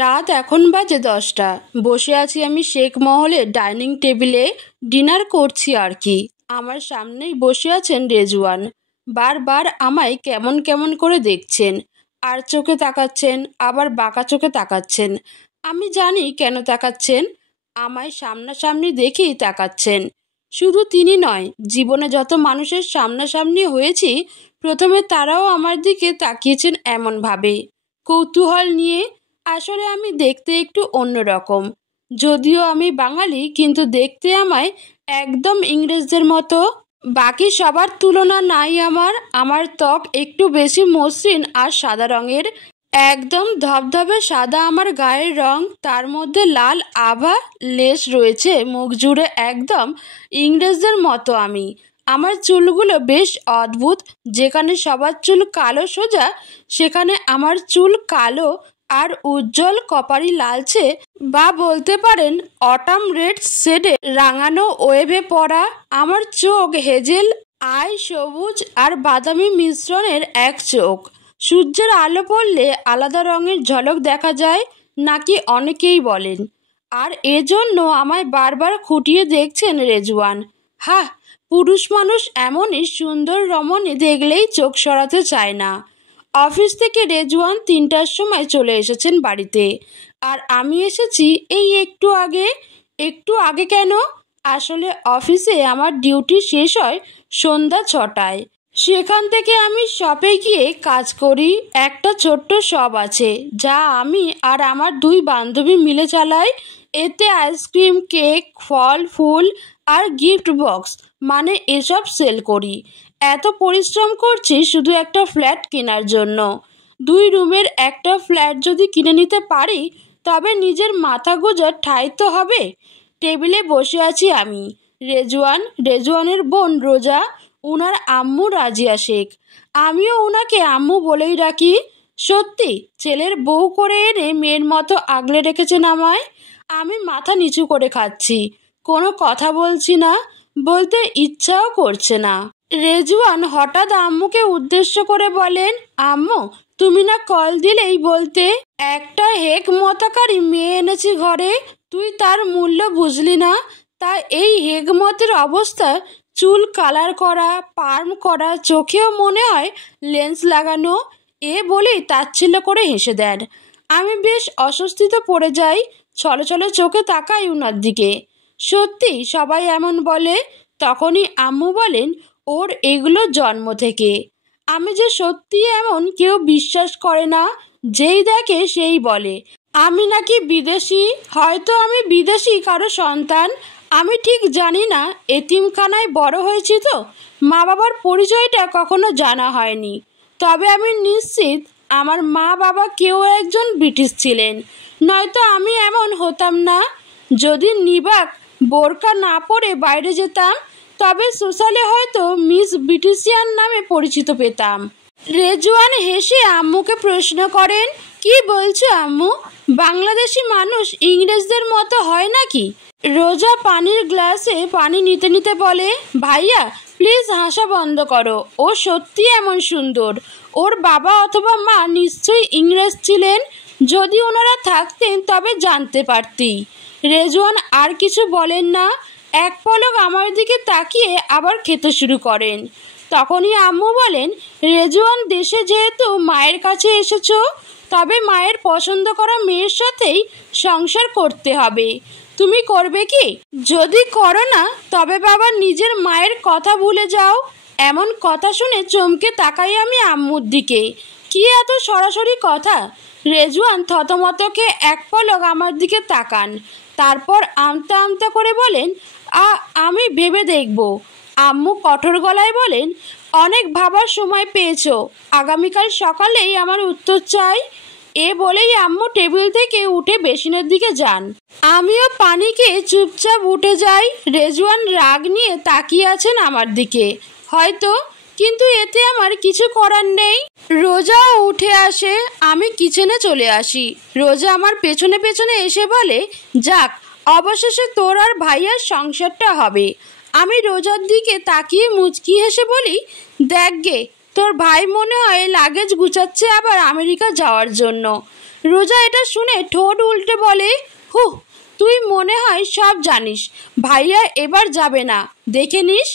রাত এখন বাজে 10টা। বসে আছি আমি শেখ মহলের ডাইনিং টেবিলে, ডিনার করছি আর কি। আমার সামনেই বসে আছেন রেজওয়ান। বারবার আমায় কেমন কেমন করে দেখছেন, আর চোখে তাকাচ্ছেন, আবার বাঁকা চোখে তাকাচ্ছেন। আমি জানি কেন তাকাচ্ছেন, আমায় সামনাসামনি দেখেই তাকাচ্ছেন। শুধু তিনি নয়, জীবনে যত মানুষের সামনাসামনি হয়েছি, প্রথমে তারাও আমার দিকে তাকিয়েছেন এমনভাবে, কৌতূহল নিয়ে। আসলে আমি দেখতে একটু অন্যরকম। যদিও আমি বাঙালি, কিন্তু দেখতে আমায় একদম ইংরেজদের মতো। বাকি সবার তুলনা নাই আমার। আমার ত্বক একটু বেশি মসৃণ আর সাদা রঙের, একদম ধবধবে সাদা আমার গায়ের রং, তার মধ্যে লাল আভা লেশ রয়েছে মুখ জুড়ে, একদম ইংরেজদের মতো আমি। আমার চুলগুলো বেশ অদ্ভুত, যেখানে সবার চুল কালো সোজা, সেখানে আমার চুল কালো আর উজ্জ্বল কপারি লালচে, বা বলতে পারেন অটাম রেড শেডে রাঙানো ওয়েভে পড়া। আমার চোখ হেজেল আই সবুজ আর বাদামি মিশ্রণের এক চোখ। সূর্যের আলো পড়লে আলাদা রঙের ঝলক দেখা যায় নাকি অনেকেই বলেন, আর এজন্য আমায় বারবার খুঁটিয়ে দেখছেন রেজওয়ান। হা, পুরুষ মানুষ এমনই সুন্দর রমণী দেখলেই চোখ সরাতে চায় না। অফিস থেকে রেজওয়ান 3টার সময় চলে এসেছেন বাড়িতে, আর আমি এসেছি এই একটু আগে। একটু আগে কেন? আসলে অফিসে আমার ডিউটি শেষ হয় সন্ধ্যা 6টায়। সেখান থেকে আমি শপে গিয়ে কাজ করি। একটা ছোট্ট শপ আছে, যা আমি আর আমার 2 বান্ধবী মিলে চালাই। এতে আইসক্রিম, কেক, ফল, ফুল আর গিফট বক্স মানে এসব সেল করি। এত পরিশ্রম করছি শুধু একটা ফ্ল্যাট কেনার জন্য। 2 রুমের একটা ফ্ল্যাট যদি কিনে নিতে পারি, তবে নিজের মাথা গোঁজার ঠাঁই তো হবে। টেবিলে বসে আছি আমি, রেজওয়ানের বোন রোজা, উনার আম্মু রাজিয়া শেখ। আমিও উনাকে আম্মু বলেই ডাকি। সত্যি ছেলের বউ করে এনে মেয়ের মতো আগলে রেখেছেন আমায়। আমি মাথা নিচু করে খাচ্ছি, কোনো কথা বলছি না, বলতে ইচ্ছাও করছে না। রেজওয়ান হঠাৎ আম্মুকে উদ্দেশ্য করে বলেন, আম্মু তুমি না কল দিলেই বলতে, একটা হেক মতাকারী মেয়ে এনেছি ঘরে, তুই তার মূল্য বুঝলি না। তা এই হেগমতের অবস্থা, চুল কালার করা, পার্ম করা, চোখেও মনে হয় লেন্স লাগানো। এ বলেই তাচ্ছিল্য করে হেসে দেন। আমি বেশ অস্বস্তিতে পড়ে যাই, ছলছলে চোখে তাকাই উনার দিকে। সত্যি সবাই এমন বলে? তখনই আম্মু বলেন, ওর এগুলো জন্ম থেকে। আমি যে সত্যি এমন কেউ বিশ্বাস করে না, যেই দেখে সেই বলে আমি নাকি বিদেশি। হয়তো আমি বিদেশি কারো সন্তান, আমি ঠিক জানি না। এতিমখানায় বড় হয়েছি তো, মা বাবার পরিচয়টা কখনো জানা হয়নি। তবে আমি নিশ্চিত আমার মা বাবা কেউ একজন ব্রিটিশ ছিলেন, নয়তো আমি এমন হতাম না। যদি নিবাক বোরকা না পরে বাইরে যেতাম, তবে সোশ্যালে হয়তো মিস ব্রিটিশিয়ান নামে পরিচিত পেতাম। রেজওয়ান হেসে আম্মুকে প্রশ্ন করেন, কি বলছো আম্মু, বাংলাদেশি মানুষ ইংরেজদের মতো হয় নাকি? রোজা পানির গ্লাসে পানি নিতে নিতে বলে, ভাইয়া প্লিজ হাসা বন্ধ করো, ও সত্যি এমন সুন্দর। ওর বাবা অথবা মা নিশ্চয়ই ইংরেজ ছিলেন, যদি ওনারা থাকতেন তবে জানতে পারতি। রেজওয়ান আর কিছু বলেন না, এক পলক আমার দিকে তাকিয়ে আবার খেতে শুরু করেন। তখনই আম্মু বলেন, রেজওয়ান দেশে যেহেতু মায়ের কাছে এসেছো, তবে মায়ের পছন্দ করা মেয়ের সাথেই সংসার করতে হবে। তুমি করবে কি? যদি করো না, তবে বাবা নিজের মায়ের কথা ভুলে যাও। এমন কথা শুনে চমকে তাকাই আমি আম্মুর দিকে। কি এত সরাসরি কথা? রেজওয়ান থতমতকে এক পলক আমার দিকে তাকান, তারপর আমতা আমতা করে বলেন, আমি ভেবে দেখব। আম্মু কঠোর গলায় বলেন, অনেক ভাবার সময় পেয়েছো, আগামীকাল সকালেই আমার উত্তর চাই। এ বলেই আম্মু টেবিল থেকে উঠে বেসিনের দিকে যান। আমিও পানি খেয়ে চুপচাপ উঠে যাই। রেজওয়ান রাগ নিয়ে তাকিয়ে আছেন আমার দিকে, হয়তো, কিন্তু এতে আমার কিছু করার নেই। রোজাও উঠে আসে, আমি কিচেনে চলে আসি। রোজা আমার পেছনে পেছনে এসে বলে, যাক, অবশেষে তোর আর ভাইয়ার সংসারটা হবে। আমি রোজার দিকে তাকিয়ে মুচকি হেসে বলি, দেখ গে, তোর ভাই মনে হয় লাগেজ গুছাচ্ছে আবার আমেরিকা যাওয়ার জন্য। রোজা এটা শুনে ঠোঁট উল্টে বলে, হুহ, তুই মনে হয় সব জানিস। ভাইয়া এবার যাবে না, দেখে নিস।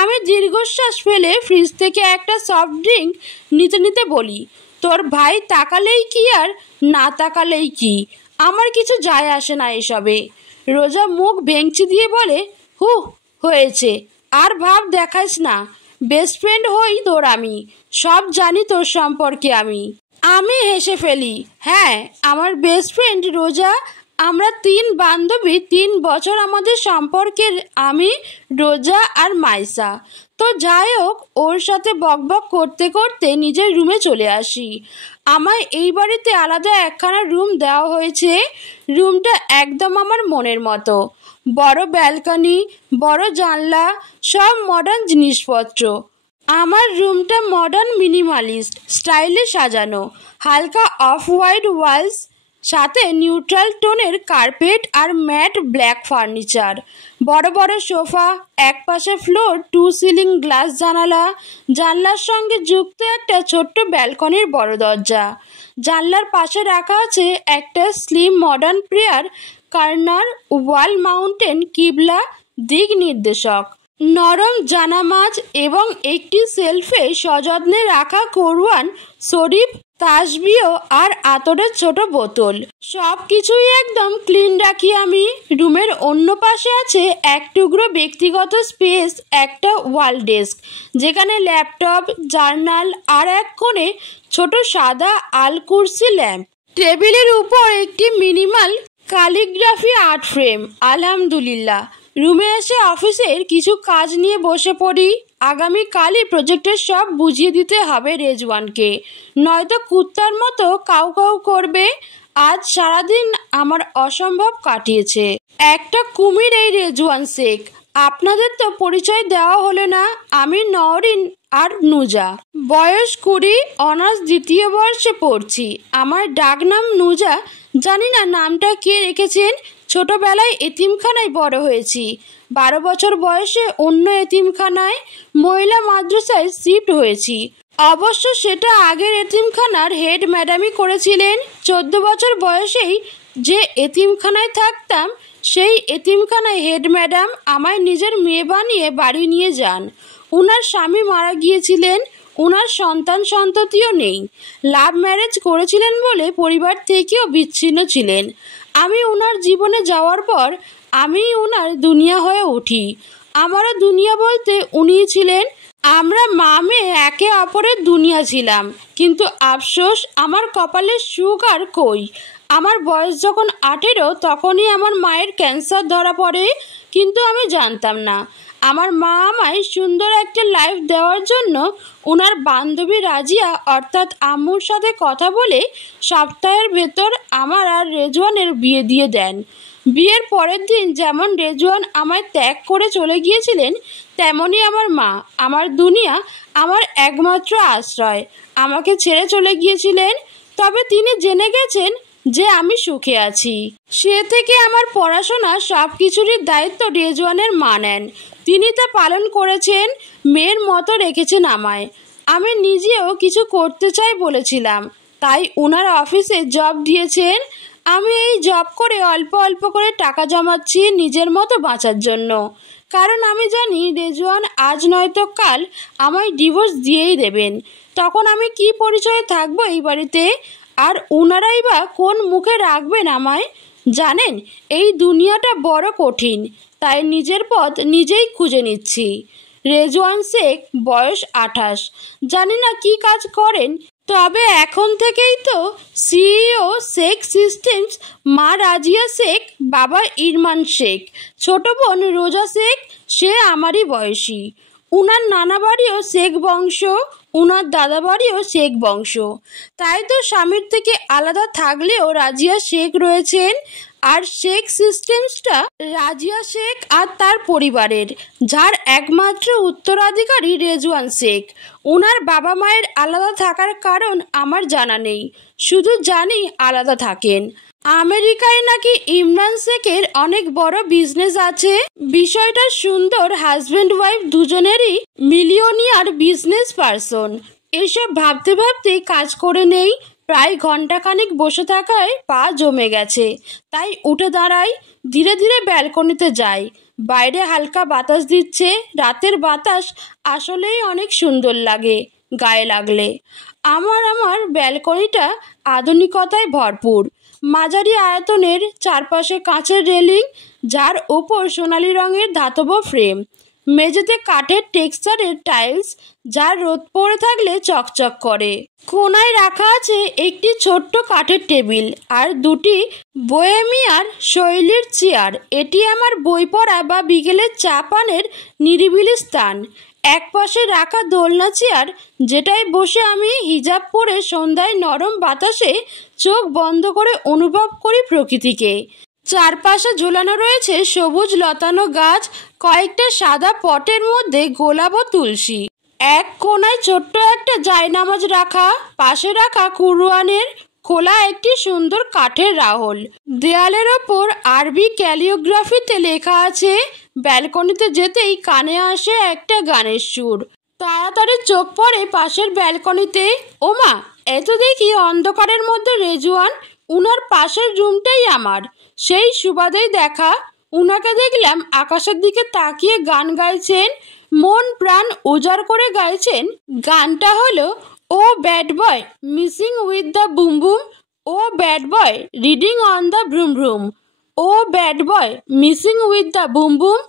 আমি দীর্ঘশ্বাস ফেলে ফ্রিজ থেকে একটা সফট ড্রিঙ্ক নিতে নিতে বলি, তোর ভাই তাকালেই কি আর না তাকালেই কি, আমার কিছু যায় আসে না এসবে। রোজা মুখ ভেঙচি দিয়ে বলে, হয়েছে, আর ভাব দেখাইস না। বেস্ট ফ্রেন্ড হই তোর আমি, সব জানি তোর সম্পর্কে আমি হেসে ফেলি। হ্যাঁ, আমার বেস্ট ফ্রেন্ড রোজা। আমরা 3 বান্ধবী, 3 বছর আমাদের সম্পর্কের। আমি, রোজা আর মাইসা। তো যাই হোক, ওর সাথে বকবক করতে করতে নিজের রুমে চলে আসি। আমায় এই বাড়িতে আলাদা একখানা রুম দেওয়া হয়েছে। রুমটা একদম আমার মনের মতো। বড় ব্যালকনি, বড় জানলা, সব মডার্ন জিনিসপত্র। আমার রুমটা মডার্ন মিনিমালিস্ট স্টাইলে সাজানো। হালকা অফ হোয়াইট ওয়ালস, সাথে নিউট্রাল টোনের কার্পেট আর ম্যাট ব্ল্যাক ফার্নিচার। বড় বড় সোফা, একপাশে ফ্লোর টু সিলিং গ্লাস জানালা, জানলার সঙ্গে যুক্ত একটা ছোট্ট ব্যালকনির বড় দরজা। জানলার পাশে রাখা আছে একটা স্লিম মডার্ন প্রেয়ার কর্নার, ওয়াল মাউন্টেন কিবলা দিক নির্দেশক, নরম জানামাজ এবং একটি সেলফে সযত্নে রাখা কোরআন শরীফ, তাসবিহ আর আতরের ছোট বোতল। সব কিছুই একদম ক্লিন রাখি আমি। রুমের অন্য পাশে আছে এক টুকরো ব্যক্তিগত স্পেস, একটা ওয়াল ডেস্ক যেখানে ল্যাপটপ, জার্নাল আর এক কোণে ছোট সাদা আল কুরসি ল্যাম্প। টেবিলের উপর একটি মিনিমাল ক্যালিগ্রাফি আর্ট ফ্রেম। আলহামদুলিল্লাহ। রুমে এসে অফিসের কিছু কাজ নিয়ে বসে পড়ি। আগামীকালই প্রজেক্টের সব বুঝিয়ে দিতে হবে রেজওয়ানকে, নয়তো কুত্তার মতো কাউ কাউ করবে। আজ সারাদিন আমার অসম্ভব কাটিয়েছে। একটা কুমির এই রেজওয়ান শেখ। আপনাদের তো পরিচয় দেওয়া হলো না। আমি নওরিন আর নুজা, বয়স 20, অনার্স 2য় বর্ষে পড়ছি। আমার ডাকনাম নুজা। জানি না নামটা কে রেখেছেন। ছোটবেলায় এতিমখানায় বড় হয়েছি। 12 বছর বয়সে অন্য এতিমখানায় মহিলা মাদ্রাসায় শিফট হয়েছি। অবশ্য সেটা আগের এতিমখানার হেড ম্যাডামই করেছিলেন। 14 বছর বয়সেই যে এতিমখানায় থাকতাম, সেই এতিমখানায় হেড ম্যাডাম আমায় নিজের মেয়ে বানিয়ে বাড়ি নিয়ে যান। ওনার স্বামী মারা গিয়েছিলেন, ওনার সন্তান সন্ততিও নেই। লাভ ম্যারেজ করেছিলেন বলে পরিবার থেকেও বিচ্ছিন্ন ছিলেন। আমি ওনার জীবনে যাওয়ার পর আমি ওনার দুনিয়া হয়ে উঠি। আমারও দুনিয়া বলতে উনিই ছিলেন। আমরা মা মেয়ে একে অপরের দুনিয়া ছিলাম। কিন্তু আফসোস, আমার কপালের সুখ আর কই। আমার বয়স যখন 18 তখনই আমার মায়ের ক্যান্সার ধরা পড়ে, কিন্তু আমি জানতাম না। আমার মা আমায় সুন্দর একটা লাইফ দেওয়ার জন্য ওনার বান্ধবী রাজিয়া অর্থাৎ আম্মুর সাথে কথা বলে সপ্তাহের ভেতর আমার আর রেজওয়ানের বিয়ে দিয়ে দেন। বিয়ের পরের দিন যেমন রেজওয়ান আমায় ত্যাগ করে চলে গিয়েছিলেন, তেমনই আমার মা, আমার দুনিয়া, আমার একমাত্র আশ্রয়, আমাকে ছেড়ে চলে গিয়েছিলেন। তবে তিনি জেনে গেছেন যে আমি সুখে আছি। সে থেকে আমার পড়াশোনা সব কিছুরই দায়িত্ব রেজওয়ানের মা নেন। তিনি তা পালন করেছেন, মেয়ের মতো রেখেছেন আমায়। আমি নিজেও কিছু করতে চাই বলেছিলাম, তাই ওনার অফিসে জব দিয়েছেন। আমি এই জব করে অল্প অল্প করে টাকা জমাচ্ছি নিজের মতো বাঁচার জন্য। কারণ আমি জানি রেজওয়ান আজ নয়তো কাল আমায় ডিভোর্স দিয়েই দেবেন। তখন আমি কি পরিচয়ে থাকবো এই বাড়িতে? আর ওনারাই বা কোন মুখে রাখবেন আমায়? জানেন, এই দুনিয়াটা বড় কঠিন, তাই নিজের পথ নিজেই খুঁজে নিচ্ছি। রেজওয়ান শেখ, বয়স 28। জানি না কি কাজ করেন, তবে এখন থেকেই তো সিইও শেখ সিস্টেমস। মা রাজিয়া শেখ, বাবা ইরমান শেখ, ছোট বোন রোজা শেখ, সে আমারই বয়সী। উনার নানা বাড়িও শেখ বংশ, উনার দাদা বাড়িও শেখ বংশ। তাই তো স্বামীর থেকে আলাদা থাকলেও রাজিয়া শেখ রয়েছেন। আর শেখ সিস্টেমসটা রাজিয়া শেখ আর তার পরিবারের, যার একমাত্র উত্তরাধিকারী রেজওয়ান শেখ। ওনার বাবা মায়ের আলাদা থাকার কারণ আমার জানা নেই, শুধু জানি আলাদা থাকেন। আমেরিকায় নাকি ইমরান শেখের অনেক বড় বিজনেস আছে। বিষয়টা সুন্দর, হাজব্যান্ড ওয়াইফ দুজনেরই মিলিয়নিয়ার বিজনেস পারসন। এসব ভাবতে ভাবতে কাজ করে নেই। প্রায় ঘন্টাখানিক বসে থাকায় পা জমে গেছে, তাই উঠে দাঁড়াই। ধীরে ধীরে ব্যালকনিতে যাই। বাইরে হালকা বাতাস দিচ্ছে। রাতের বাতাস আসলেই অনেক সুন্দর লাগে গায়ে লাগলে। আমার ব্যালকনিটা আধুনিকতায় ভরপুর। মাঝারি আয়তনের, চারপাশে কাঁচের রেলিং, যার ওপর সোনালি রঙের ধাতব ফ্রেম। মেঝেতে কাঠের টেক্সচারের টাইলস, যার রোদ পড়ে থাকলে চকচক করে। কোনায় রাখা আছে একটি ছোট্ট কাঠের টেবিল আর দুটি বোহেমিয়ার শৈলীর চেয়ার। এটি আমার বই পড়া বা বিকেলের চা পানের নিরিবিলি স্থান। একপাশে রাখা দোলনা চেয়ার, যেটায় বসে আমি হিজাব পরে সন্ধ্যায় নরম বাতাসে চোখ বন্ধ করে অনুভব করি প্রকৃতিকে। চারপাশে ঝোলানো রয়েছে সবুজ লতানো গাছ, কয়েকটা সাদা পটের মধ্যে গোলাপ ও তুলসী। এক কোনায় ছোট্ট একটা জায়নামাজ রাখা, পাশে রাখা কুরআনের খোলা একটি সুন্দর কাঠের রাহল। দেয়ালের ওপর আরবি ক্যালিওগ্রাফিতে লেখা আছে। ব্যালকনিতে যেতেই কানে আসে একটা গানের সুর। তাড়াতাড়ি চোখ পড়ে পাশের ব্যালকনিতে। ওমা, এত দেখি অন্ধকারের মধ্যে রেজওয়ান। উনার পাশের রুমটাই আমার। সেই সুবাদেই দেখা। উনাকে দেখলাম আকাশের দিকে তাকিয়ে গান গাইছেন, মন প্রাণ উজাড় করে গাইছেন। গানটা হলো oh bad boy missing with the boom boom, oh bad boy reading on the vroom vroom, oh bad boy missing with the boom boom,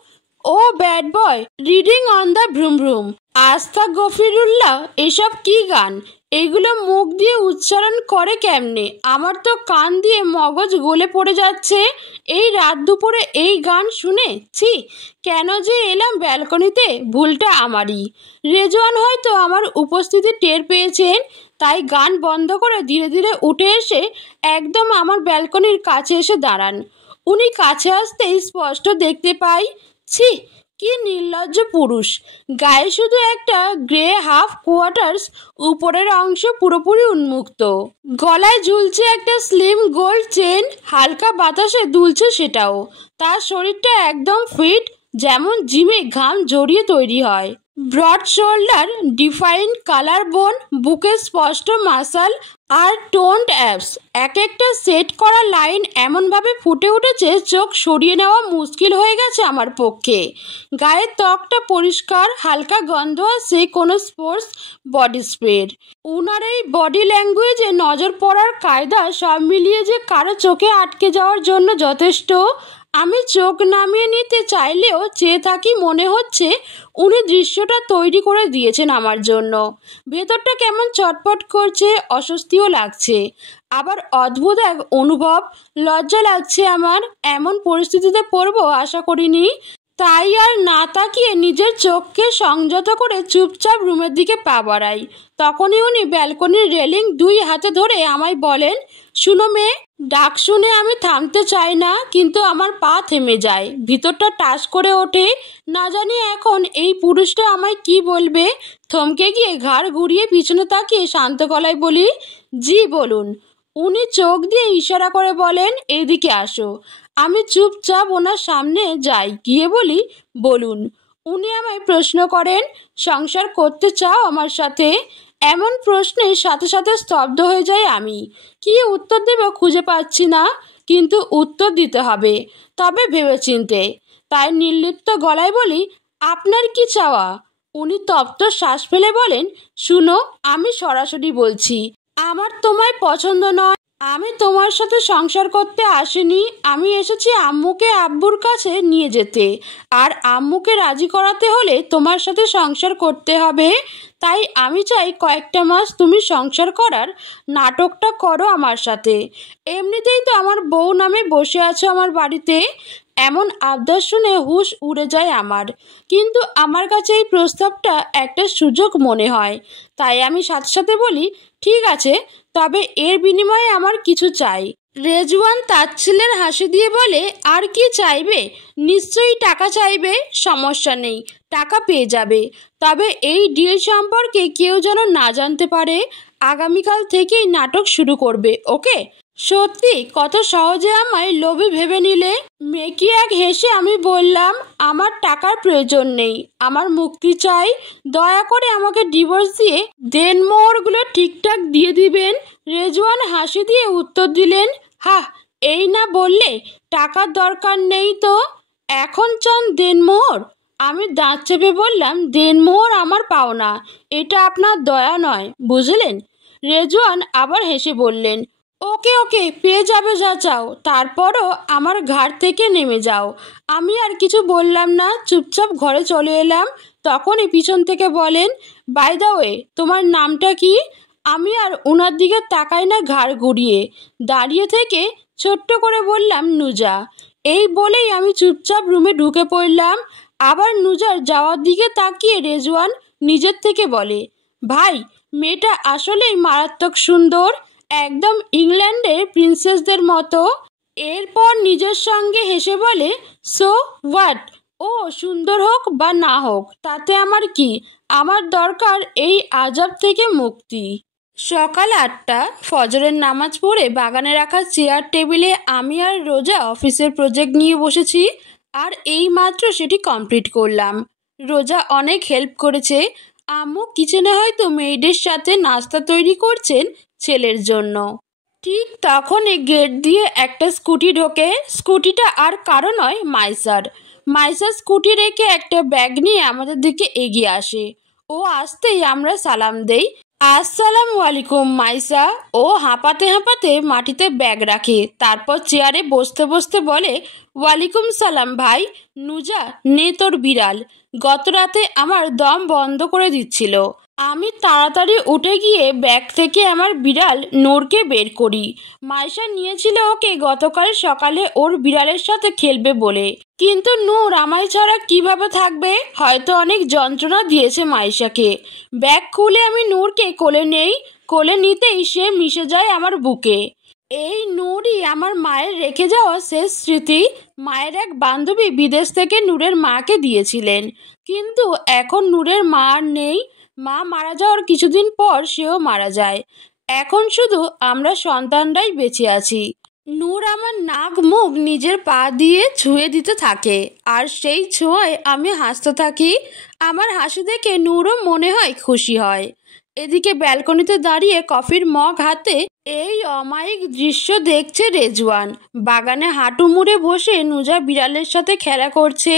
oh bad boy reading on the vroom vroom. আস্থা গফিরুল্লাহ, এসব কি গান? এগুলো মুখ দিয়ে উচ্চারণ করে কেমনে? আমার তো কান দিয়ে মগজ গলে পড়ে যাচ্ছে এই রাত দুপুরে এই গান শুনে। ছি, কেন যে এলাম ব্যালকনিতে? ভুলটা আমারই। রেজওয়ান হয়তো আমার উপস্থিতি টের পেয়েছেন, তাই গান বন্ধ করে ধীরে ধীরে উঠে এসে একদম আমার ব্যালকনির কাছে এসে দাঁড়ান। উনি কাছে আসতেই স্পষ্ট দেখতে পাই, ছি, কি নির্লজ্জ পুরুষ! গায়ে শুধু একটা গ্রে হাফ কোয়ার্টার্স, উপরের অংশ পুরোপুরি উন্মুক্ত। গলায় ঝুলছে একটা স্লিম গোল্ড চেন, হালকা বাতাসে দুলছে সেটাও। তার শরীরটা একদম ফিট, যেমন জিমে ঘাম জড়িয়ে তৈরি হয়। ব্রড শোল্ডার, ডিফাইন্ড কালার বোন, বুকে স্পষ্ট মাসাল আর টোন্ড অ্যাবস। এক একটা সেট করা লাইন এমনভাবে ফুটে উঠেছে, চোখ সরিয়ে নেওয়া মুশকিল হয়ে গেছে আমার পক্ষে। গায়ের ত্বকটা পরিষ্কার, হালকা গন্ধ আছে কোনো স্পোর্টস বডি স্প্রের। উনার এই বডি ল্যাঙ্গুয়েজে নজর পড়ার কায়দা সব মিলিয়ে যে কারো চোখে আটকে যাওয়ার জন্য যথেষ্ট। আমি চোখ নামিয়ে নিতে চাইলেও চেয়ে থাকি, মনে হচ্ছে উনি দৃশ্যটা তৈরি করে দিয়েছেন আমার জন্য। ভেতরটা কেমন চটপট করছে, অস্বস্তিও লাগছে, আবার অদ্ভুত এক অনুভব। লজ্জা লাগছে আমার। এমন পরিস্থিতিতে পড়বো আশা করিনি। তাই আর না তাকিয়ে নিজের চোখকে সংযত করে চুপচাপ রুমের দিকে পা বাড়াই। তখনই উনি ব্যালকনির রেলিং দুই হাতে ধরে আমায় বলেন, শুনো মেয়ে। ডাক শুনে আমি থামতে চাই না, কিন্তু আমার পা থেমে যায়, ভিতরটা টাস করে ওঠে। না জানি এখন এই পুরুষটা আমায় কি বলবে। থমকে গিয়ে ঘাড় ঘুরিয়ে পিছনে তাকিয়ে শান্ত গলায় বলি, জি বলুন। উনি চোখ দিয়ে ইশারা করে বলেন, এইদিকে আসো। আমি চুপচাপ ওনার সামনে যাই, গিয়ে বলি, বলুন। উনি আমায় প্রশ্ন করেন, সংসার করতে চাও আমার সাথে? এমন প্রশ্নের সাথে সাথে স্তব্ধ হয়ে যাই আমি। কি উত্তর দেব খুঁজে পাচ্ছি না, কিন্তু উত্তর দিতে হবে, তবে ভেবেচিন্তে। তাই নির্লিপ্ত গলায় বলি, আপনার কি চাওয়া? উনি তপ্ত শ্বাস ফেলে বলেন, শুনো, আমি সরাসরি বলছি, আমার তোমায় পছন্দ নয়। আমি তোমার সাথে সংসার করতে আসিনি। আমি এসেছি আম্মুকে আব্বুর কাছে নিয়ে যেতে, আর আম্মুকে রাজি করাতে হলে তোমার সাথে সংসার করতে হবে। তাই আমি চাই কয়েকটা মাস তুমি সংসার করার নাটকটা করো আমার সাথে। এমনিতেই তো আমার বউ নামে বসে আছো আমার বাড়িতে। এমন আবদার শুনে হুঁশ উড়ে যায় আমার, কিন্তু আমার কাছে এই প্রস্তাবটা একটা সুযোগ মনে হয়। তাই আমি সাথে সাথে বলি, ঠিক আছে, তবে এর বিনিময়ে আমার কিছু চাই। রেজওয়ান তাচ্ছিল্যের হাসি দিয়ে বলে, আর কি চাইবে? নিশ্চয়ই টাকা চাইবে। সমস্যা নেই, টাকা পেয়ে যাবে, তবে এই ডিল সম্পর্কে কেউ যেন না জানতে পারে। আগামীকাল থেকেই নাটক শুরু করবে, ওকে? সত্যি কত সহজে আমায় লোভী ভেবে নিলে। মেকি এক হেসে আমি বললাম, আমার টাকার প্রয়োজন নেই, আমার মুক্তি চাই। দয়া করে আমাকে ডিভোর্স দিয়ে দেনমোহরগুলো ঠিকঠাক দিয়ে দিবেন। রেজওয়ান হাসি দিয়ে উত্তর দিলেন, হা, এই না বললে টাকার দরকার নেই তো এখন চান দেনমোহর? আমি দাঁত চেপে বললাম, দেনমোহর আমার পাওনা, এটা আপনার দয়া নয়, বুঝলেন? রেজওয়ান আবার হেসে বললেন, ওকে ওকে, পেয়ে যাবে যা চাও, তারপরও আমার ঘাট থেকে নেমে যাও। আমি আর কিছু বললাম না, চুপচাপ ঘরে চলে এলাম। তখনই পিছন থেকে বলেন, বাই দ্য ওয়ে, তোমার নামটা কি? আমি আর ওনার দিকে তাকাই না, ঘাড় ঘুরিয়ে দাঁড়িয়ে থেকে ছোট্ট করে বললাম, নুজা। এই বলেই আমি চুপচাপ রুমে ঢুকে পড়লাম। আবার নুজার যাওয়ার দিকে তাকিয়ে রেজওয়ান নিজের থেকে বলে, ভাই, মেয়েটা আসলেই মারাত্মক সুন্দর, একদম ইংল্যান্ডের প্রিন্সেসদের মতো। এরপর নিজের সঙ্গে হেসে বলে, সো হোয়াট, ও সুন্দর হোক বা না হোক তাতে আমার কি, আমার দরকার এই আজাব থেকে মুক্তি। সকাল 8টা, ফজরের নামাজ পড়ে বাগানে রাখা চেয়ার টেবিলে আমি আর রোজা অফিসের প্রজেক্ট নিয়ে বসেছি, আর এই মাত্র সেটি কমপ্লিট করলাম। রোজা অনেক হেল্প করেছে। আম্মু কিচেনে হয়তো মেয়েদের সাথে নাস্তা তৈরি করছেন ছেলের জন্য। ঠিক তখনই গেট দিয়ে একটা স্কুটি ঢোকে। স্কুটিটা আর কারো নয়, মাইসার। মাইসা স্কুটি রেখে একটা ব্যাগ নিয়ে আমাদের দিকে এগিয়ে আসে। ও আসতেই আমরা সালাম দেই, আসসালামু আলাইকুম মাইসা। ও হাঁপাতে হাঁপাতে মাটিতে ব্যাগ রাখে, তারপর চেয়ারে বসতে বসতে বলে, ওয়ালাইকুম সালাম ভাই। নুজা, নে তোর বিড়াল, গত রাতে আমার দম বন্ধ করে দিচ্ছিল। আমি তাড়াতাড়ি উঠে গিয়ে ব্যাগ থেকে আমার বিড়াল নূরকে বের করি। মাইশা নিয়েছিল ওকে গতকাল সকালে ওর বিড়ালের সাথে খেলবে বলে, কিন্তু নূর আমায় ছাড়া কিভাবে থাকবে, হয়তো অনেক যন্ত্রণা দিয়েছে মাইশাকে। ব্যাগ খুলে আমি নূরকে কোলে নেই, কোলে নিতেই সে মিশে যায় আমার বুকে। এই নূরই আমার মায়ের রেখে যাওয়া শেষ স্মৃতি। মায়ের এক বান্ধবী বিদেশ থেকে নূরের মাকে দিয়েছিলেন, কিন্তু এখন নূরের মা আর নেই। মা মারা যাওয়ার কিছুদিন পর সেও মারা যায়। এখন শুধু আমরা সন্তানরাই বেঁচে আছি। নূর আমার নাক মুখ নিজের পা দিয়ে ছুঁয়ে দিতে থাকে, আর সেই ছোঁয়ায় আমি হাসতে থাকি। আমার হাসি দেখে নূরও মনে হয় খুশি হয়। এদিকে ব্যালকনিতে দাঁড়িয়ে কফির মগ হাতে এই অমায়িক দৃশ্য দেখছে রেজওয়ান। বাগানে হাঁটু মুড়ে বসে নুজা বিড়ালের সাথে খেলা করছে,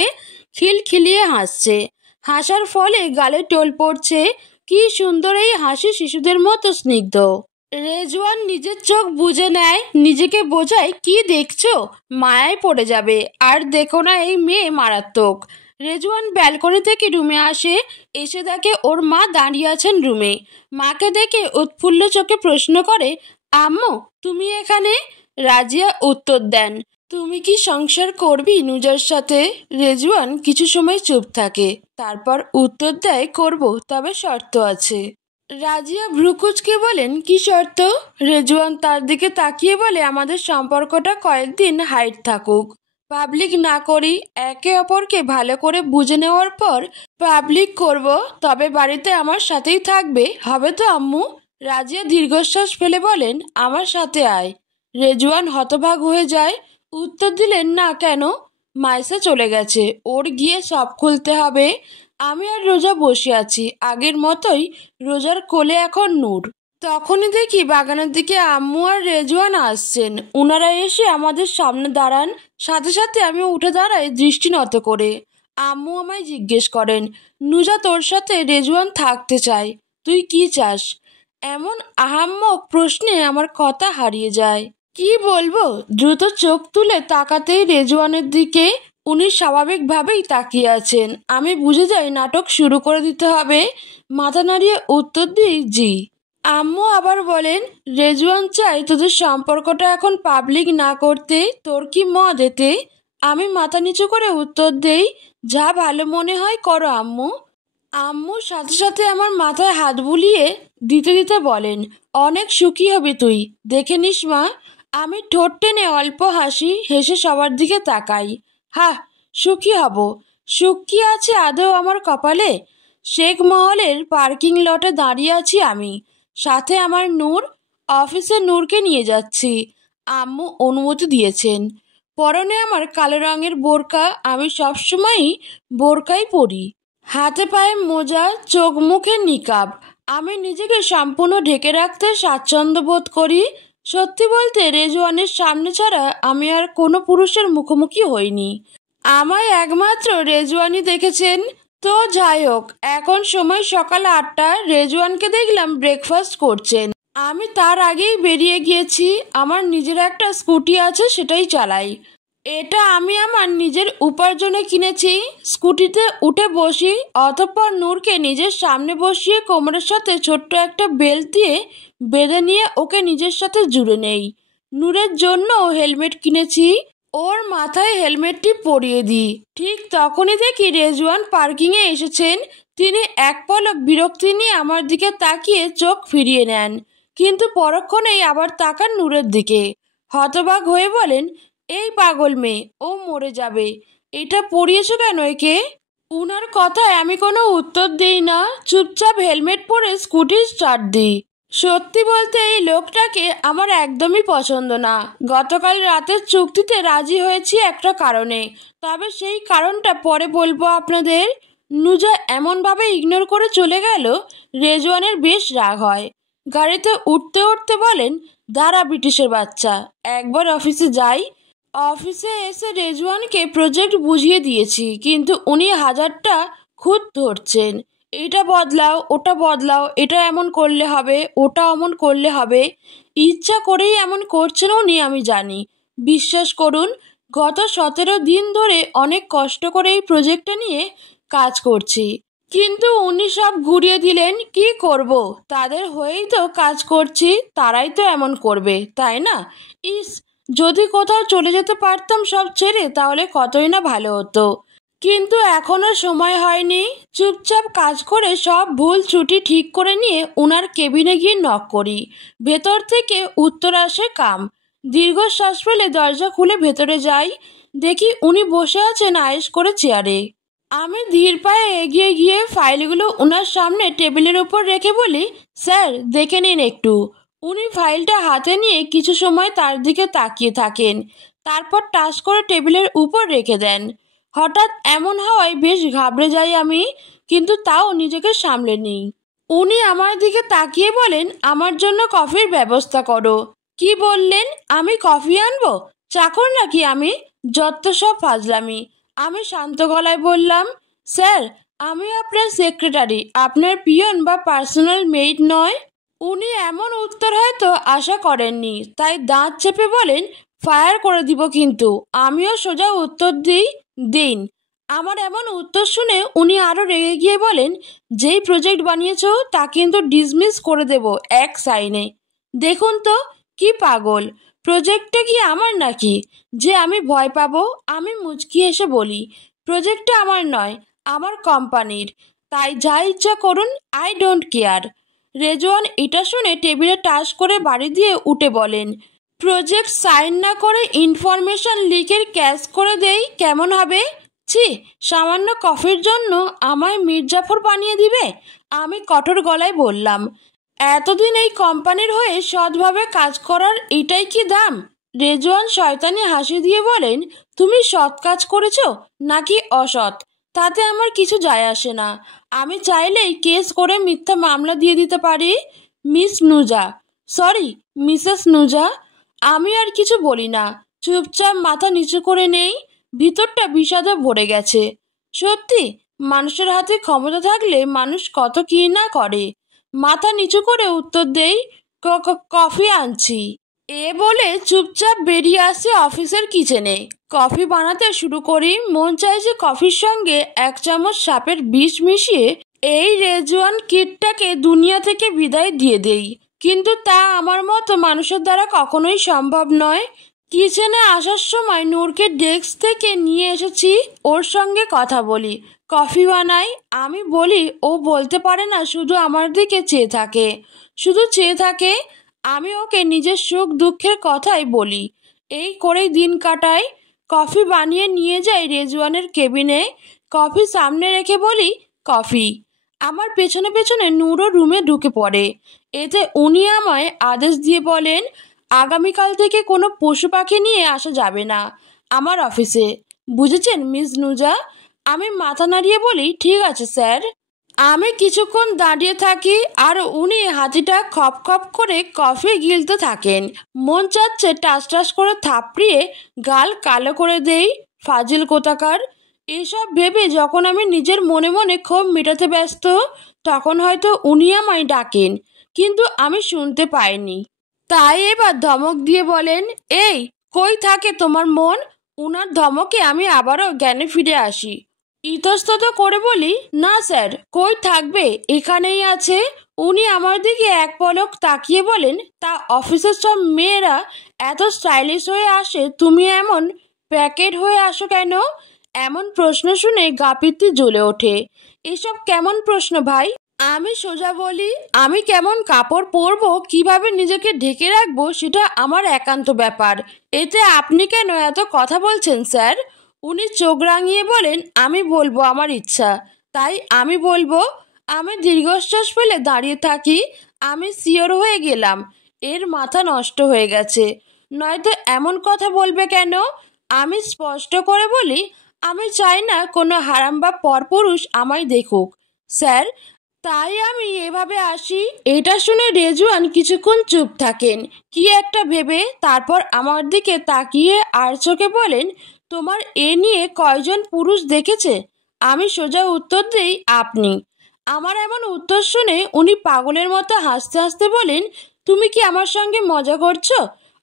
খিলখিলিয়ে হাসছে। হাসার ফলে গালে টোল পড়ছে। কি সুন্দর এই হাসি, শিশুদের মতো স্নিগ্ধ। রেজওয়ান নিজের চোখ বুজে নেয়, নিজেকে বোঝায়, কি দেখছো, মায়ায় পড়ে যাবে, আর দেখো না এই মেয়ে মারাত্মক। রেজওয়ান ব্যালকনি থেকে রুমে আসে, এসে দেখে ওর মা দাঁড়িয়ে আছেন রুমে। মাকে দেখে উৎফুল্ল চোখে প্রশ্ন করে, আম্মু তুমি এখানে? রাজিয়া উত্তর দেন, তুমি কি সংসার করবি নুজার সাথে? রেজওয়ান কিছু সময় চুপ থাকে, তারপর উত্তর দেয়, করব, তবে শর্ত আছে। রাজিয়া ভ্রুকুচকে বলেন, কি শর্ত? রেজওয়ান তার দিকে তাকিয়ে বলে, আমাদের সম্পর্কটা কয়েকদিন হাইড থাকুক, পাবলিক না করি, একে অপরকে ভালো করে বুঝে নেওয়ার পর পাবলিক করব, তবে বাড়িতে আমার সাথেই থাকবে, হবে তো আম্মু? রাজিয়া দীর্ঘশ্বাস ফেলে বলেন, আমার সাথে আয়। রেজওয়ান হতবাক হয়ে যায়, উত্তর দিলেন, না কেন? মাইসা চলে গেছে, ওর গিয়ে সব খুলতে হবে। আমি আর রোজা বসে আছি, আগের মতোই। রোজার কোলে এখন নূর। তখনই দেখি বাগানের দিকে আম্মু আর রেজওয়ান আসছেন। ওনারা এসে আমাদের সামনে দাঁড়ান, সাথে সাথে আমি উঠে দাঁড়াই দৃষ্টি নত করে। আম্মু আমায় জিজ্ঞেস করেন, নুজা তোর সাথে রেজওয়ান থাকতে চায়, তুই কি চাস? এমন আহাম্মক প্রশ্নে আমার কথা হারিয়ে যায়। কি বলবো? দ্রুত চোখ তুলে তাকাতেই রেজওয়ানের দিকে। উনি স্বাভাবিকভাবেই তাকিয়ে আছেন। আমি বুঝে যাই নাটক শুরু করে দিতে হবে। মাথা নাড়িয়ে উত্তর দিই, জি। আম্মু আবার বলেন, রেজওয়ান চাই তোদের সম্পর্কটা এখন পাবলিক না করতে, তোর কি মত এতে? আমি মাথা নিচু করে উত্তর দেই, যা ভালো মনে হয় করো আম্মু। আম্মু সাথে সাথে আমার মাথায় হাত বুলিয়ে দিতে দিতে বলেন, অনেক সুখী হবি তুই, দেখে নিস মা। আমি ঠোঁট টেনে অল্প হাসি হেসে সবার দিকে তাকাই। হা, সুখী হব? সুখ কি আছে আদৌ আমার কপালে? শেখ মহলের পার্কিং লটে দাঁড়িয়ে আছি আমি, সাথে আমার নূর। অফিসে নূরকে নিয়ে যাচ্ছি। আম্মু অনুমতি দিয়েছেন। পরনে আমার কালো রঙের বোরকা, আমি সবসময়ই বোরকাই পরি। হাতে পায়ে মোজা, চোখ মুখে নিকাব। আমি নিজেকে সম্পূর্ণ ঢেকে রাখতে স্বাচ্ছন্দ্য বোধ করি। সত্যি বলতে রেজওয়ানের সামনে ছাড়া আমি আর কোনো পুরুষের মুখোমুখি হইনি। আমায় একমাত্র রেজওয়ানই দেখেছেন। তো যাই হোক, এখন সময় সকাল 8টা। রেজওয়ানকে দেখলাম ব্রেকফাস্ট করছেন। আমি তার আগেই বেরিয়ে গিয়েছি। আমার নিজের একটা স্কুটি আছে, সেটাই চালাই। এটা আমি আমার নিজের উপার্জনে কিনেছি। স্কুটিতে উঠে বসি, অতঃপর নূরকে নিজের সামনে বসিয়ে কোমরের সাথে ছোট্ট একটা বেল্ট দিয়ে বেঁধে নিয়ে ওকে নিজের সাথে জুড়ে নেই। নূরের জন্য হেলমেট কিনেছি, ওর মাথায় হেলমেটটি পরিয়ে দিই। ঠিক তখনই দেখি রেজওয়ান পার্কিংয়ে এসেছেন। তিনি এক পলক বিরক্তি নিয়ে আমার দিকে তাকিয়ে চোখ ফিরিয়ে নেন, কিন্তু পরক্ষণেই আবার তাকান নূরের দিকে। হতবাক হয়ে বলেন, এই পাগল মেয়ে, ও মরে যাবে। এটা পরিয়েছ কেন একে? উনার কথায় আমি কোনো উত্তর দিই না, চুপচাপ হেলমেট পরে স্কুটি স্টার্ট দিই। সত্যি বলতে এই লোকটাকে আমার একদমই পছন্দ না। গতকাল রাতের চুক্তিতে রাজি হয়েছি একটা কারণে, তবে সেই কারণটা পরে বলবো আপনাদের। নুজা এমনভাবে ইগনোর করে চলে গেল, রেজওয়ানের বেশ রাগ হয়। গাড়িতে উঠতে উঠতে বলেন, দাঁড়া ব্রিটিশের বাচ্চা, একবার অফিসে যাই। অফিসে এসে রেজওয়ানকে প্রজেক্ট বুঝিয়ে দিয়েছি, কিন্তু উনি হাজারটা খুঁত ধরছেন। এটা বদলাও, ওটা বদলাও, এটা এমন করলে হবে, ওটা অমন করলে হবে। ইচ্ছা করেই এমন করছেন উনি, আমি জানি। বিশ্বাস করুন, গত 17 দিন ধরে অনেক কষ্ট করে এই প্রজেক্টটা নিয়ে কাজ করছি, কিন্তু উনি সব ঘুরিয়ে দিলেন। কি করব, তাদের হয়েই তো কাজ করছি, তারাই তো এমন করবে, তাই না? ইস, যদি কোথাও চলে যেতে পারতাম সব ছেড়ে, তাহলে কতই না ভালো হতো। কিন্তু এখনো সময় হয়নি। চুপচাপ কাজ করে সব ভুল ত্রুটি ঠিক করে নিয়ে উনার কেবিনে গিয়ে নক করি। ভেতর থেকে উত্তর আসে কাম। দীর্ঘশ্বাস ফেলে দরজা খুলে ভেতরে যাই। দেখি উনি বসে আছেন আয়েশ করে চেয়ারে। আমি ধীর পায়ে এগিয়ে গিয়ে ফাইলগুলো উনার সামনে টেবিলের উপর রেখে বলি, স্যার দেখে নিন একটু। উনি ফাইলটা হাতে নিয়ে কিছু সময় তার দিকে তাকিয়ে থাকেন, তারপর টাচ করে টেবিলের উপর রেখে দেন। হঠাৎ এমন হওয়ায় বেশ ঘাবড়ে যাই আমি, কিন্তু তাও নিজেকে সামলে নিই। উনি আমার দিকে তাকিয়ে বলেন, আমার জন্য কফির ব্যবস্থা করো। কি বললেন? আমি কফি আনবো? চাকর নাকি আমি? যত সব ফাজলামি। আমি শান্ত গলায় বললাম, স্যার আমি আপনার সেক্রেটারি, আপনার পিয়ন বা পার্সোনাল মেইড নয়। উনি এমন উত্তর হয়তো আশা করেননি, তাই দাঁত চেপে বলেন, ফায়ার করে দিব কিন্তু। আমিও সোজা উত্তর দিন। আমার এমন উত্তর শুনে উনি আরও রেগে গিয়ে বলেন, যেই প্রজেক্ট বানিয়েছো তা কিন্তু ডিসমিস করে দেব এক সাইনে। দেখুন তো কি পাগল, প্রজেক্টটা কি আমার নাকি যে আমি ভয় পাবো? আমি মুচকি এসে বলি, প্রজেক্টটা আমার নয়, আমার কোম্পানির, তাই যা ইচ্ছা করুন, আই ডোন্ট কেয়ার। রেজওয়ান এটা শুনে টেবিলে টাচ করে বাড়ি দিয়ে উঠে বলেন, প্রজেক্ট সাইন না করে ইনফরমেশন লিকের ক্যাশ করে দেই কেমন হবে? ছি, সামান্য কফির জন্য আমায় মির্জাফর বানিয়ে দিবে? আমি কঠোর গলায় বললাম, এতদিন এই কোম্পানির হয়ে সৎভাবে কাজ করার এটাই কি দাম? রেজওয়ান শয়তানি হাসি দিয়ে বলেন, তুমি সৎ কাজ করেছ নাকি অসৎ, তাতে আমার কিছু যায় আসে না। আমি চাইলেই কেস করে মিথ্যা মামলা দিয়ে দিতে পারি। Miss Nuja, sorry Mrs Nuja. আমি আর কিছু বলি না, চুপচাপ মাথা নিচু করে নেই। ভিতরটা বিষাদে ভরে গেছে। সত্যি, মানুষের হাতে ক্ষমতা থাকলে মানুষ কত কি না করে। মাথা নিচু করে উত্তর দেই, কফি আনছি। এ বলে চুপচাপ বেরিয়ে আসে অফিসের কিচেনে। কফি বানাতে শুরু করি। মন চায় যে কফির সঙ্গে 1 চামচ সাপের বিষ মিশিয়ে এই রেজওয়ান কিডটাকে দুনিয়া থেকে বিদায় দিয়ে দেই, কিন্তু তা আমার মতো মানুষের দ্বারা কখনোই সম্ভব নয়। কিচেনে আসার সময় নূরকে ডেস্ক থেকে নিয়ে এসেছি, ওর সঙ্গে কথা বলি, কফি বানাই। আমি বলি, ও বলতে পারে না, শুধু আমার দিকে চেয়ে থাকে, শুধু চেয়ে থাকে। আমি ওকে নিজের সুখ দুঃখের কথাই বলি। এই করেই দিন কাটাই। কফি বানিয়ে নিয়ে যাই রেজওয়ানের কেবিনে। কফি সামনে রেখে বলি, কফি। আমার পেছনে পেছনে নূরও রুমে ঢুকে পড়ে। এতে উনি আমায় আদেশ দিয়ে বলেন, আগামীকাল থেকে কোনো পশু পাখি নিয়ে আসা যাবে না আমার অফিসে, বুঝেছেন মিস নুজা? আমি মাথা নাড়িয়ে বলি, ঠিক আছে স্যার। আমি কিছুক্ষণ দাঁড়িয়ে থাকি আর উনি হাতিটা খপ খপ করে কফি গিলতে থাকেন। মন চাচ্ছে টাস টাস করে থাপড়িয়ে গাল কালো করে দেই। ফাজিল কোথাকার। এসব ভেবে যখন আমি নিজের মনে মনে ক্ষোভ মেটাতে ব্যস্ত, তখন হয়তো উনি আমায় ডাকেন, কিন্তু আমি শুনতে পাইনি। তাই এবার ধমক দিয়ে বলেন, এই কই থাকে তোমার মন? উনার ধমকে আমি আবারও জ্ঞানে ফিরে আসি। ইতস্তত করে বলি, না স্যার, কই থাকবে, এখানেই আছে। উনি আমার দিকে এক পলক তাকিয়ে বলেন, তা অফিসের সব মেয়েরা এত স্টাইলিশ হয়ে আসে, তুমি এমন প্যাকেট হয়ে আসো কেন? এমন প্রশ্ন শুনে গা পিত্তি জ্বলে ওঠে। এসব কেমন প্রশ্ন ভাই? আমি সোজা বলি, আমি কেমন কাপড় পরবো, কিভাবে নিজেকে ঢেকে রাখবো, সেটা আমার একান্ত ব্যাপার। এতে আপনি কেন এত কথা বলছেন স্যার? উনি চোখ রাঙিয়ে বলেন, আমি বলবো আমার ইচ্ছা, তাই আমি বলবো। আমি দীর্ঘশ্বাস ফেলে দাঁড়িয়ে থাকি। আমি শিওর হয়ে গেলাম এর মাথা নষ্ট হয়ে গেছে, নয়তো এমন কথা বলবে কেন? আমি স্পষ্ট করে বলি, আমি চাই না কোনো হারাম বা পরপুরুষ আমায় দেখুক স্যার, তাই আমি এভাবে আসি। এটা শুনে রেজওয়ান কিছুক্ষণ চুপ থাকেন, কি একটা ভেবে। তারপর আমার দিকে তাকিয়ে আর চোখে বলেন, তোমার এ নিয়ে কয়জন পুরুষ দেখেছে? আমি সোজা উত্তর দেই, আপনি। আমার এমন উত্তর শুনে উনি পাগলের মতো হাসতে হাসতে বলেন, তুমি কি আমার সঙ্গে মজা করছো?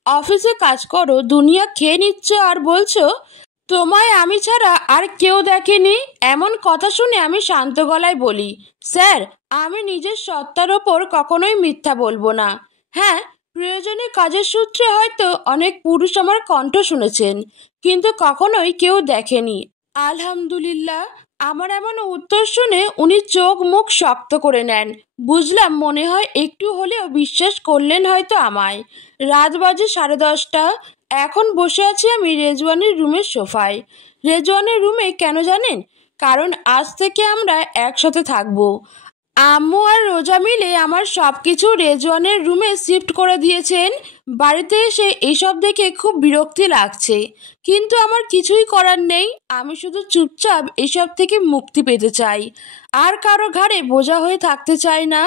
অফিসে কাজ করো, দুনিয়া খেয়ে নিচ্ছ, আর বলছো তোমায় আমি ছাড়া আর কেউ দেখেনি? এমন কথা শুনে আমি শান্ত গলায় বলি, স্যার, আমি নিজের সত্তার ওপর কখনোই মিথ্যা বলবো না। হ্যাঁ, প্রয়োজনে কাজের সূত্রে হয়তো অনেক পুরুষ আমার কণ্ঠ শুনেছেন, কিন্তু কখনোই কেউ দেখেনি। আলহামদুলিল্লাহ। আমার এমন উত্তর শুনে উনি চোখ মুখ শক্ত করে নেন। বুঝলাম, মনে হয় একটু হলেও বিশ্বাস করলেন হয়তো আমায়। রাত বাজে 10:30। এখন বসে আছি আমি রেজওয়ানের রুমের সোফায়। রেজওয়ানের রুমে কেন জানেন? কারণ আজ থেকে আমরা একসাথে থাকবো। আম্মু আর রোজা মিলে আমার সব কিছু রেজওয়ানের রুমে শিফট করে দিয়েছেন। বাড়িতে এসে এসব দেখে খুব বিরক্তি লাগছে, কিন্তু আমার কিছুই করার নেই। আমি শুধু চুপচাপ এসব থেকে মুক্তি পেতে চাই, আর কারো ঘাড়ে বোঝা হয়ে থাকতে চাই না।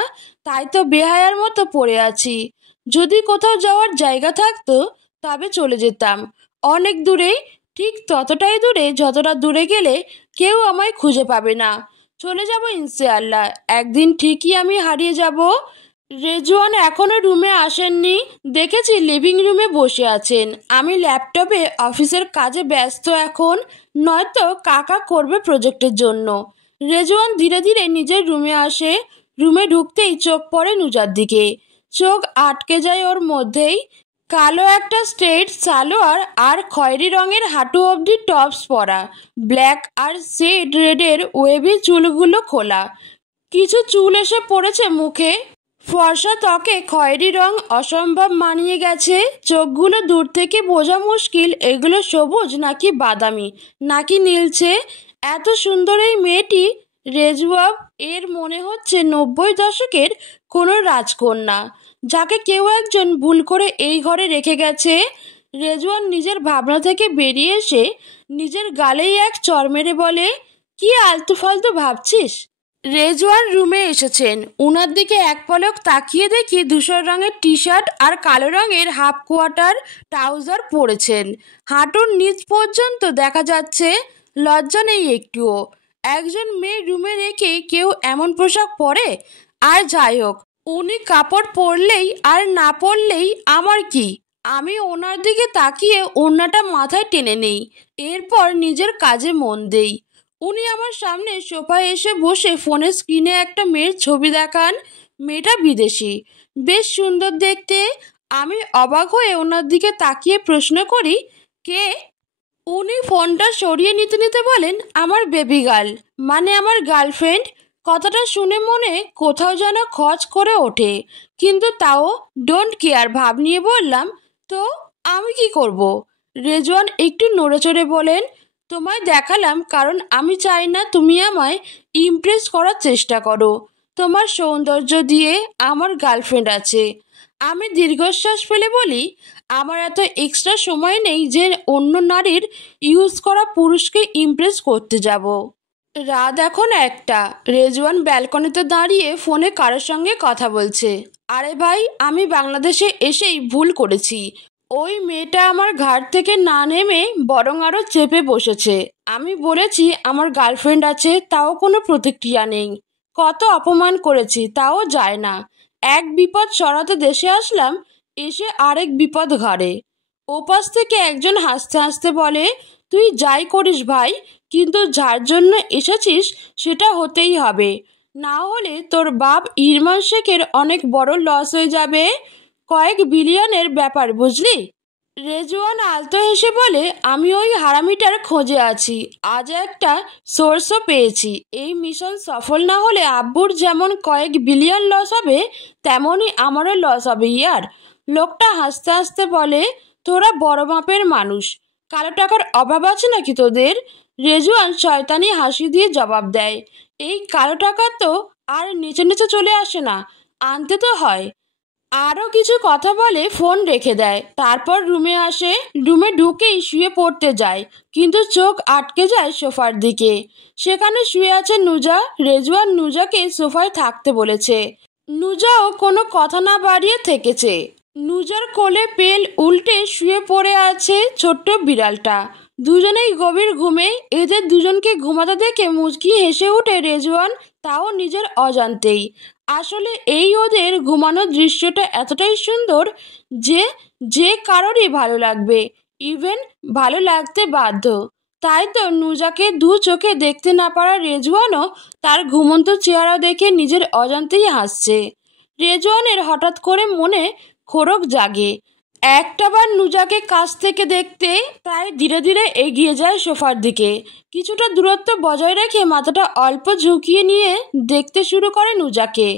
তাই তো বেহায়ার মতো পড়ে আছি। যদি কোথাও যাওয়ার জায়গা থাকতো তবে চলে যেতাম অনেক দূরে, ঠিক ততটাই দূরে যতটা দূরে গেলে কেউ আমায় খুঁজে পাবে না। চলে যাব ইনশাআল্লাহ, একদিন ঠিকই আমি হারিয়ে যাব। রেজওয়ান এখনো রুমে আসেননি। দেখেছি লিভিং রুমে বসে আছেন। আমি ল্যাপটপে অফিসের কাজে ব্যস্ত এখন, নয়তো কাকা করবে প্রজেক্টের জন্য। রেজওয়ান ধীরে ধীরে নিজের রুমে আসে। রুমে ঢুকতেই চোখ পড়ে নুজার দিকে। চোখ আটকে যায় ওর মধ্যেই। কালো একটা স্ট্রেট সালোয়ার আর খয়েরি রঙের হাঁটু অবধি টপস পরা, ব্ল্যাক আর শেড রেডের ওয়েভি চুলগুলো খোলা, কিছু চুল এসে পড়েছে মুখে। ফর্সা ত্বকে খয়েরি রং অসম্ভব মানিয়ে গেছে। চোখগুলো দূর থেকে বোঝা মুশকিল এগুলো সবুজ নাকি বাদামি নাকি নীলছে। এত সুন্দর এই মেয়েটি রেজওয়াব, এর মনে হচ্ছে 90 দশকের কোনো রাজকন্যা, যাকে কেউ একজন ভুল করে এই ঘরে রেখে গেছে। রেজওয়ান নিজের ভাবনা থেকে বেরিয়ে এসে নিজের গালেই এক চড় মেরে বলে, কি আলতু ফালতু ভাবছিস? রেজওয়ান রুমে এসেছেন। উনার দিকে এক পলক তাকিয়ে দেখি ধূসর রঙের টি শার্ট আর কালো রঙের হাফ কোয়ার্টার ট্রাউজার পরেছেন। হাঁটুর নিচ পর্যন্ত দেখা যাচ্ছে। লজ্জা নেই একটুও। একজন মেয়ে রুমে রেখে কেউ এমন পোশাক পরে? আর যাই হোক, উনি কাপড় পরলেই আর না পরলেই আমার কি? আমি ওনার দিকে তাকিয়ে ওড়নাটা মাথায় টেনে নেই, এরপর নিজের কাজে মন দেই। উনি আমার সামনে সোফায় এসে বসে ফোনের স্ক্রিনে একটা মেয়ের ছবি দেখান। মেয়েটা বিদেশি, বেশ সুন্দর দেখতে। আমি অবাক হয়ে ওনার দিকে তাকিয়ে প্রশ্ন করি, কে? উনি ফোনটা সরিয়ে নিতে নিতে বলেন, আমার বেবি গার্ল, মানে আমার গার্লফ্রেন্ড। কথাটা শুনে মনে কোথাও যেন খচ করে ওঠে, কিন্তু তাও ডোন্ট কেয়ার ভাব নিয়ে বললাম, তো আমি কি করব? রেজওয়ান একটু নড়ে চড়ে বলেন, তোমায় দেখালাম কারণ আমি চাই না তুমি আমায় ইমপ্রেস করার চেষ্টা করো। তোমার সৌন্দর্য দিয়ে আমার গার্লফ্রেন্ড আছে, আমি দীর্ঘশ্বাস ফেলে বলি, আমার এত এক্সট্রা সময় নেই যে অন্য নারীর ইউজ করা পুরুষকে ইমপ্রেস করতে যাব। রাত এখন 1টা। রেজওয়ান ব্যালকনিতে দাঁড়িয়ে ফোনে কারোর সঙ্গে কথা বলছে। আরে ভাই, আমি বাংলাদেশে এসেই ভুল করেছি। ওই মেয়েটা আমার ঘাট থেকে না নেমে বরং আরও চেপে বসেছে। আমি বলেছি আমার গার্লফ্রেন্ড আছে, তাও কোনো প্রতিক্রিয়া নেই। কত অপমান করেছি, তাও যায় না। এক বিপদ সরাতে দেশে আসলাম, এসে আরেক বিপদ ঘাড়ে। ওপাশ থেকে একজন হাসতে হাসতে বলে, তুই যাই করিস ভাই, কিন্তু যার জন্য এসেছিস সেটা হতেই হবে, না হলে তোর বাপ ইরমান শেখের অনেক বড় লস হয়ে যাবে। কয়েক বিলিয়নের ব্যাপার, বুঝলি? রেজওয়ান আলতো হেসে বলে, আমি ওই হারামিটার খোঁজে আছি। আজ একটা সোর্সও পেয়েছি। এই মিশন সফল না হলে আব্বুর যেমন কয়েক বিলিয়ন লস হবে, তেমনই আমারও লস হবে ইয়ার। লোকটা হাসতে হাসতে বলে, তোরা বড় মাপের মানুষ, কালো টাকার অভাব আছে নাকি তোদের? রেজওয়ান শয়তানি হাসি দিয়ে জবাব দেয়, এই কালো টাকা তো আর নিচে নিচে চলে আসে না, আনতে তো হয়। আরও কিছু কথা বলে ফোন রেখে দেয়। তারপর রুমে আসে। রুমে ঢুকেই শুয়ে পড়তে যায়, কিন্তু চোখ আটকে যায় সোফার দিকে। সেখানে শুয়ে আছে নুজা। রেজওয়ান নুজাকে সোফায় থাকতে বলেছে। নুজাও কোনো কথা না বাড়িয়ে থেকেছে। নুজার কোলে পেল উল্টে শুয়ে পড়ে আছে ছোট্ট বিড়ালটা। দুজনেই গভীর ঘুমে। এদের দুজনকে ঘুমাতে দেখে মুচকি হেসে ওঠে রেজওয়ান, তাও নিজের অজান্তেই। আসলে এই ওদের ঘুমানোর দৃশ্যটা এতটাই সুন্দর যে যে কারোরই ভালো লাগবে, ইভেন ভালো লাগতে বাধ্য। তাই তো নুজাকে দু চোখে দেখতে না পারা রেজওয়ানও তার ঘুমন্ত চেহারা দেখে নিজের অজান্তেই হাসছে। রেজওয়ানের হঠাৎ করে মনে খোরক জাগে। একটাবার নুজাকে কাছ থেকে দেখতে, তাই ধীরে ধীরে এগিয়ে যায় সোফার দিকে। কিছুটা দূরত্ব বজায় রেখে মাথাটা অল্প ঝুঁকিয়ে নিয়ে দেখতে শুরু করে নুজাকে।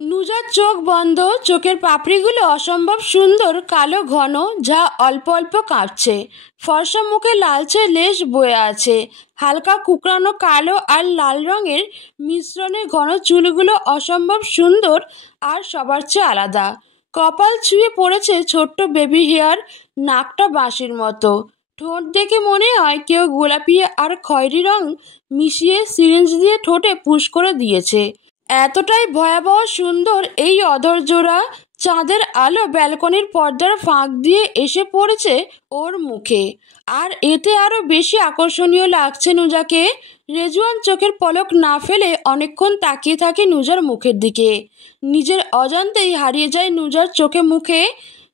নুজার চোখ বন্ধ, চোখের পাপড়িগুলো অসম্ভব সুন্দর কালো ঘন, যা অল্প অল্প কাঁপছে। ফর্সা মুখে লালচে লেশ বয়ে আছে। হালকা কুকড়ানো কালো আর লাল রঙের মিশ্রণে ঘন চুলগুলো অসম্ভব সুন্দর আর সবার চেয়ে আলাদা। কপাল ছুঁয়ে পড়েছে ছোট্ট বেবি হেয়ার, নাকটা বাঁশির মতো। ঠোঁট দেখে মনে হয় কেউ গোলাপি আর খয়েরি রং মিশিয়ে সিরিঞ্জ দিয়ে ঠোঁটে পুশ করে দিয়েছে। এতটাই ভয়াবহ সুন্দর এই অধরজোড়া। চাঁদের আলো ব্যালকনির পর্দার ফাঁক দিয়ে এসে পড়েছে ওর মুখে, আর এতে আরও বেশি আকর্ষণীয় লাগছে নুজাকে। রেজওয়ান চোখের পলক না ফেলে অনেকক্ষণ তাকিয়ে থাকে নুজার মুখের দিকে। নিজের অজান্তেই হারিয়ে যায় নুজার চোখে মুখে।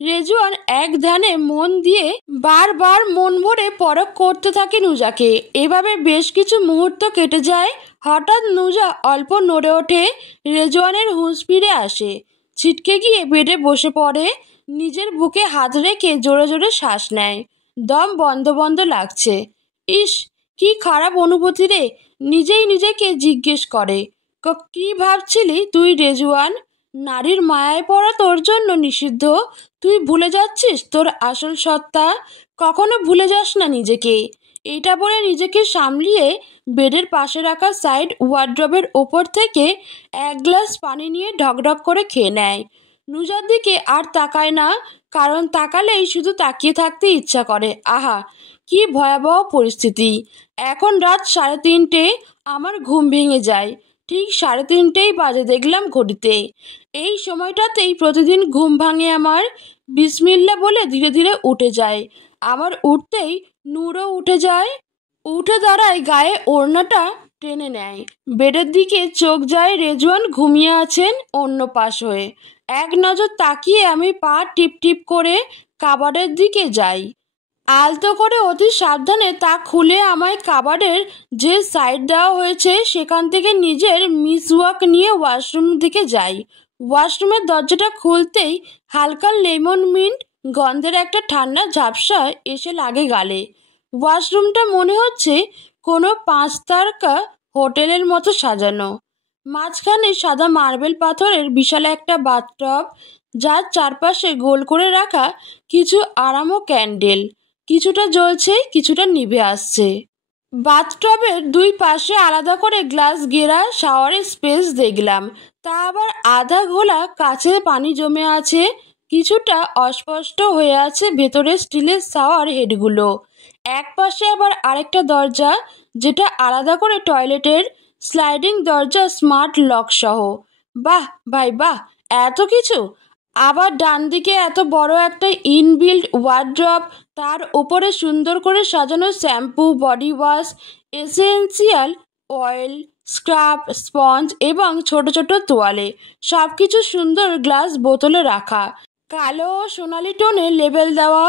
রেজওয়ান এক ধ্যানে মন দিয়ে বারবার মন ভরে পরখ করতে থাকে নুজাকে। এভাবে বেশ কিছু মুহূর্ত কেটে যায়। হঠাৎ নুজা অল্প নড়ে ওঠে। রেজওয়ানের হুঁশ ফিরে আসে। ছিটকে গিয়ে বেডে বসে পড়ে। নিজের বুকে হাত রেখে জোরে জোরে শ্বাস নেয়। দম বন্ধ বন্ধ লাগছে। ইস, কি খারাপ অনুভূতি রে। নিজেই নিজেকে জিজ্ঞেস করে, কি ভাবছিলি তুই রেজওয়ান? নারীর মায়ায় পড়া তোর জন্য নিষিদ্ধ। তুই ভুলে যাচ্ছিস তোর আসল সত্তা। কখনো ভুলে যাস না নিজেকে। এইটা বলে নিজেকে সামলিয়ে বেডের পাশে রাখা সাইড ওয়ার্ড্রবের ওপর থেকে এক গ্লাস পানি নিয়ে ঢকঢক করে খেয়ে নেয়। নুজার দিকে আর তাকায় না, কারণ তাকালেই শুধু তাকিয়ে থাকতে ইচ্ছা করে। আহা, কি ভয়াবহ পরিস্থিতি। এখন রাত 3:30। আমার ঘুম ভেঙে যায়। ঠিক 3:30 বাজে দেখলাম ঘড়িতে। এই সময়টাতেই প্রতিদিন ঘুম ভাঙে আমার। বিসমিল্লা বলে ধীরে ধীরে উঠে যায়। আমার উঠতেই নূরও উঠে যায়। উঠে দাঁড়ায়, গায়ে ওড়নাটা টেনে নেয়। বেডের দিকে চোখ যায়। রেজওয়ান ঘুমিয়ে আছেন অন্য পাশ হয়ে। এক নজর তাকিয়ে আমি পা টিপ টিপ করে কাবাডের দিকে যাই। আলতো করে অতি সাবধানে তা খুলে আমায় কাবাডের যে সাইড দেওয়া হয়েছে সেখান থেকে নিজের মিসওয়াক নিয়ে ওয়াশরুম দিকে যাই। ওয়াশরুমের দরজাটা খুলতেই হালকা লেমন মিন্ট গন্ধের একটা ঠান্ডা ঝাপসা এসে লাগে গালে। ওয়াশরুমটা মনে হচ্ছে কোনো 5 তারকা হোটেলের মতো সাজানো। মাঝখানে সাদা মার্বেল পাথরের বিশাল একটা বাথটব, যার চারপাশে গোল করে রাখা কিছু আরামো ক্যান্ডেল। কিছুটা জ্বলছে, কিছুটা নিভে আসছে। বাথটবের দুই পাশে আলাদা করে গ্লাস ঘেরা শাওয়ারের স্পেস দেখলাম। তা আবার আধা ঘোলা কাচের পানি জমে আছে। কিছুটা অস্পষ্ট হয়ে আছে ভেতরে স্টিলের শাওয়ার হেডগুলো। এক পাশে আবার আরেকটা দরজা, যেটা আলাদা করে টয়লেটের স্লাইডিং দরজা, স্মার্ট লক সহ। বাহ ভাই বাহ, এত কিছু! আবার ডান দিকে এত বড় একটা ইনবিল্ট ওয়ার্ড্রপ, তার উপরে সুন্দর করে সাজানো shampoo, body wash, essential oil, scrub, sponge এবং ছোট ছোট তোয়ালে। সব কিছু সুন্দর গ্লাস বোতলে রাখা, কালো ও সোনালি টোনে লেবেল দেওয়া।